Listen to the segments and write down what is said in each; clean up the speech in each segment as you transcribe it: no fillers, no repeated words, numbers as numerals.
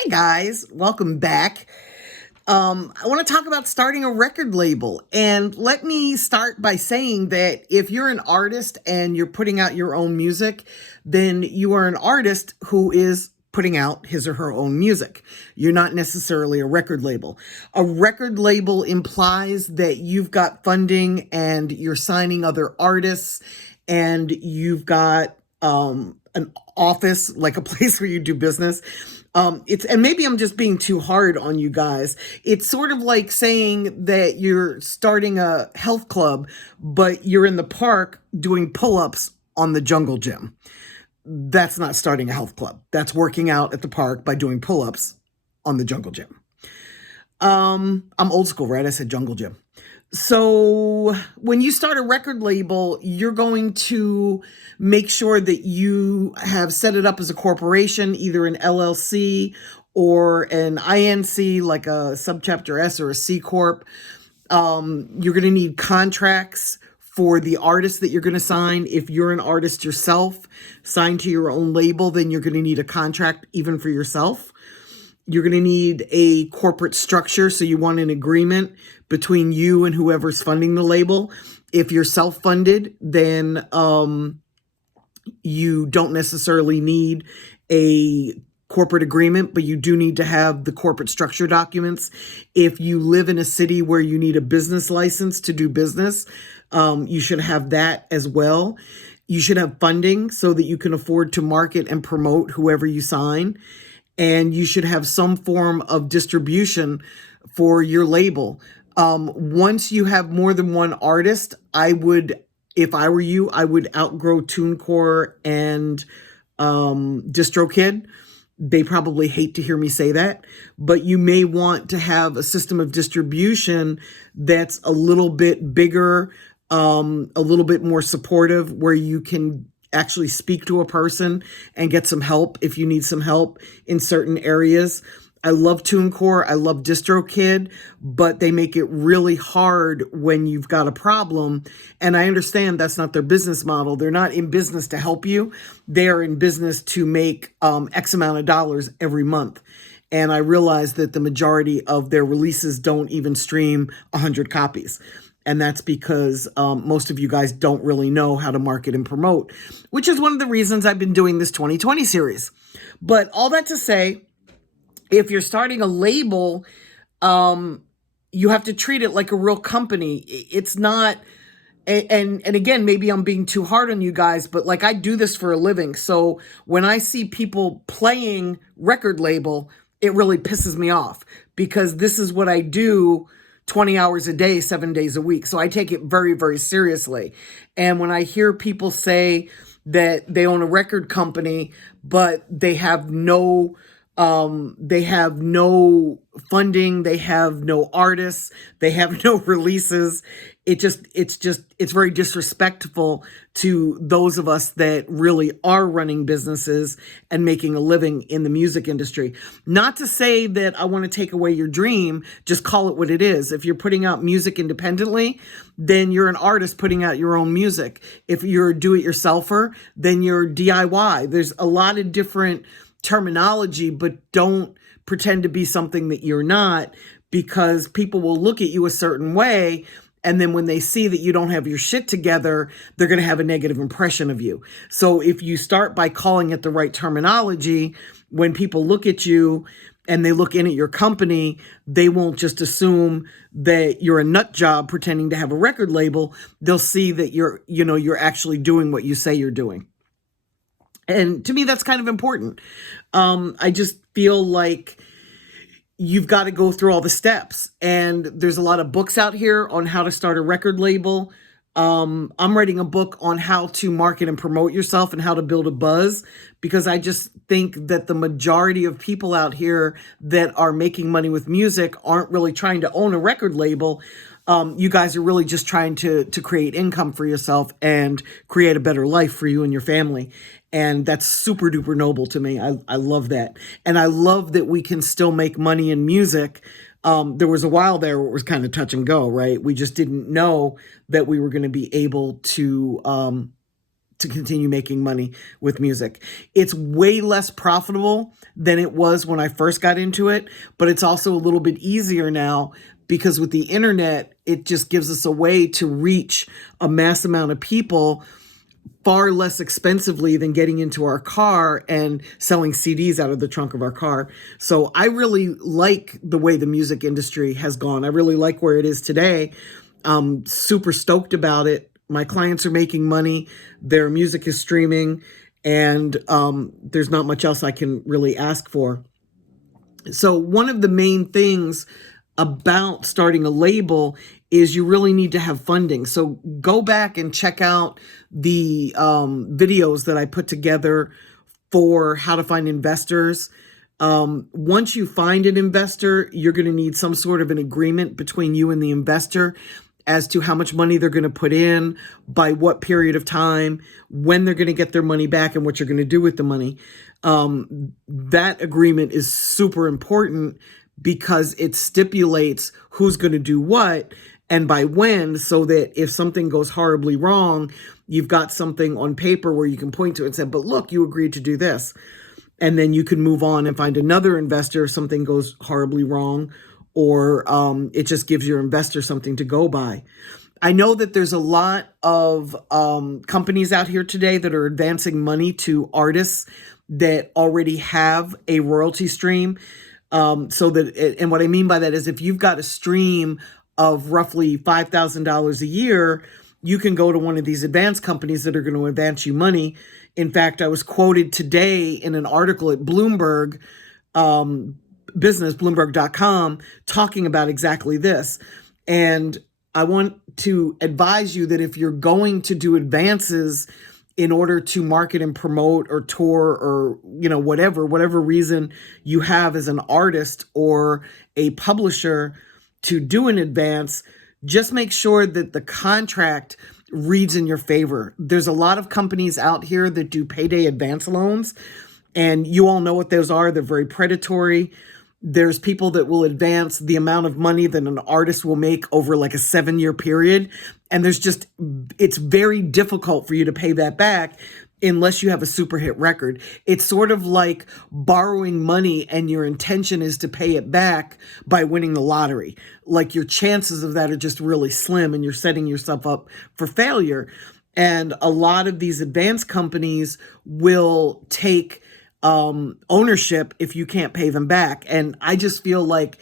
Hi guys, welcome back. I want to talk about starting a record label. And let me start by saying that if you're an artist and you're putting out your own music, then you are an artist who is putting out his or her own music. You're not necessarily a record label. A record label implies that you've got funding and you're signing other artists and you've got an office, like a place where you do business. And maybe I'm just being too hard on you guys. It's sort of like saying that you're starting a health club, but you're in the park doing pull-ups on the jungle gym. That's not starting a health club. That's working out at the park by doing pull-ups on the jungle gym. I'm old school, right? I said jungle gym. So when you start a record label, you're going to make sure that you have set it up as a corporation, either an LLC or an INC, like a subchapter S or a C Corp. You're going to need contracts for the artist that you're going to sign. If you're an artist yourself, signed to your own label, then you're going to need a contract even for yourself. You're going to need a corporate structure, so you want an agreement between you and whoever's funding the label. If you're self-funded, then you don't necessarily need a corporate agreement, but you do need to have the corporate structure documents. If you live in a city where you need a business license to do business, you should have that as well. You should have funding so that you can afford to market and promote whoever you sign. And you should have some form of distribution for your label. Once you have more than one artist, if I were you, I would outgrow TuneCore and DistroKid. They probably hate to hear me say that, but you may want to have a system of distribution that's a little bit bigger, a little bit more supportive, where you can actually speak to a person and get some help if you need some help in certain areas. I love TuneCore, I love DistroKid, but they make it really hard when you've got a problem. And I understand that's not their business model. They're not in business to help you. They are in business to make X amount of dollars every month. And I realize that the majority of their releases don't even stream 100 copies. And that's because most of you guys don't really know how to market and promote, which is one of the reasons I've been doing this 2020 series. But all that to say, if you're starting a label, you have to treat it like a real company. It's not, and again, maybe I'm being too hard on you guys, but like, I do this for a living. So when I see people playing record label, it really pisses me off, because this is what I do 20 hours a day, 7 days a week. So I take it very, very seriously. And when I hear people say that they own a record company, but they have no funding, they have no artists, they have no releases. It's very disrespectful to those of us that really are running businesses and making a living in the music industry. Not to say that I want to take away your dream, just call it what it is. If you're putting out music independently, then you're an artist putting out your own music. If you're a do-it-yourselfer, then you're DIY. There's a lot of different terminology, but don't pretend to be something that you're not, because people will look at you a certain way. And then when they see that you don't have your shit together, they're going to have a negative impression of you. So if you start by calling it the right terminology, when people look at you and they look in at your company, they won't just assume that you're a nut job pretending to have a record label. They'll see that you're actually doing what you say you're doing. And to me, that's kind of important. I just feel like you've got to go through all the steps. And there's a lot of books out here on how to start a record label. I'm writing a book on how to market and promote yourself and how to build a buzz, because I just think that the majority of people out here that are making money with music aren't really trying to own a record label. You guys are really just trying to create income for yourself and create a better life for you and your family. And that's super duper noble to me. I love that. And I love that we can still make money in music. There was a while there where it was kind of touch and go, right? We just didn't know that we were going to be able to to continue making money with music. It's way less profitable than it was when I first got into it, but it's also a little bit easier now because with the internet, it just gives us a way to reach a mass amount of people far less expensively than getting into our car and selling CDs out of the trunk of our car. So I really like the way the music industry has gone. I really like where it is today. I'm super stoked about it. My clients are making money. Their music is streaming, and there's not much else I can really ask for. So one of the main things about starting a label is you really need to have funding. So go back and check out the videos that I put together for how to find investors. Once you find an investor, you're going to need some sort of an agreement between you and the investor as to how much money they're going to put in, by what period of time, when they're going to get their money back, and what you're going to do with the money. That agreement is super important because it stipulates who's going to do what and by when, so that if something goes horribly wrong, you've got something on paper where you can point to it and say, but look, you agreed to do this. And then you can move on and find another investor if something goes horribly wrong, or it just gives your investor something to go by. I know that there's a lot of companies out here today that are advancing money to artists that already have a royalty stream. So that, and what I mean by that is if you've got a stream of roughly $5,000 a year, you can go to one of these advance companies that are going to advance you money. In fact, I was quoted today in an article at Bloomberg, business, Bloomberg.com, talking about exactly this. And I want to advise you that if you're going to do advances in order to market and promote or tour or, whatever reason you have as an artist or a publisher to do an advance, just make sure that the contract reads in your favor. There's a lot of companies out here that do payday advance loans, and you all know what those are. They're very predatory. There's people that will advance the amount of money that an artist will make over like a 7-year period. And it's very difficult for you to pay that back unless you have a super hit record. It's sort of like borrowing money and your intention is to pay it back by winning the lottery. Like your chances of that are just really slim and you're setting yourself up for failure. And a lot of these advance companies will take ownership if you can't pay them back. And I just feel like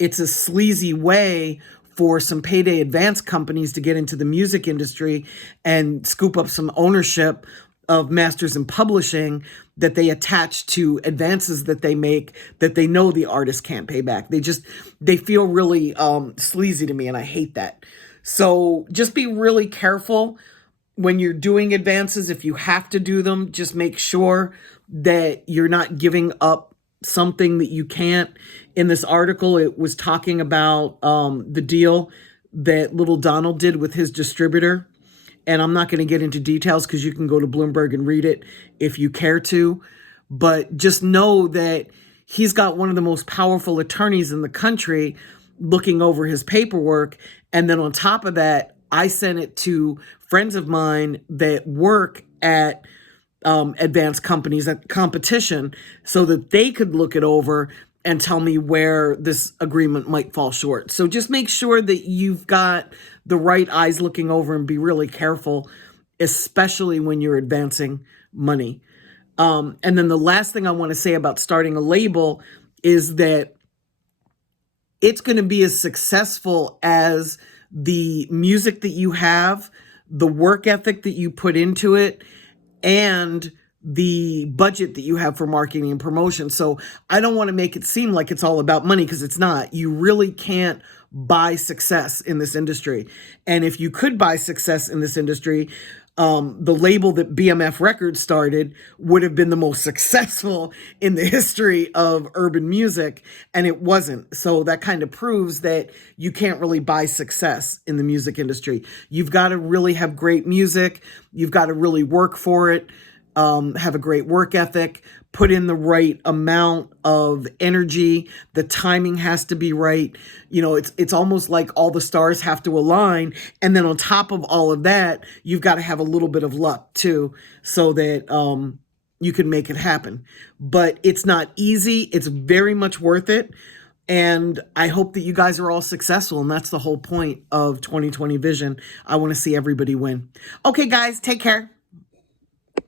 it's a sleazy way for some payday advance companies to get into the music industry and scoop up some ownership of masters and publishing that they attach to advances that they make that they know the artist can't pay back. They feel really sleazy to me, and I hate that. So just be really careful when you're doing advances. If you have to do them, just make sure that you're not giving up something that you can't. In this article, it was talking about the deal that Little Donald did with his distributor. And I'm not going to get into details because you can go to Bloomberg and read it if you care to. But just know that he's got one of the most powerful attorneys in the country looking over his paperwork. And then on top of that, I sent it to friends of mine that work at advanced companies at competition so that they could look it over and tell me where this agreement might fall short. So just make sure that you've got the right eyes looking over and be really careful, especially when you're advancing money. And then the last thing I want to say about starting a label is that it's going to be as successful as the music that you have, the work ethic that you put into it, and the budget that you have for marketing and promotion. So I don't want to make it seem like it's all about money, because it's not. You really can't buy success in this industry. And if you could buy success in this industry, the label that BMF Records started would have been the most successful in the history of urban music, and it wasn't. So that kind of proves that you can't really buy success in the music industry. You've got to really have great music. You've got to really work for it. have a great work ethic, put in the right amount of energy. The timing has to be right. You know, it's almost like all the stars have to align. And then on top of all of that, you've got to have a little bit of luck too, so that you can make it happen. But it's not easy. It's very much worth it. And I hope that you guys are all successful. And that's the whole point of 2020 Vision. I want to see everybody win. Okay, guys, take care.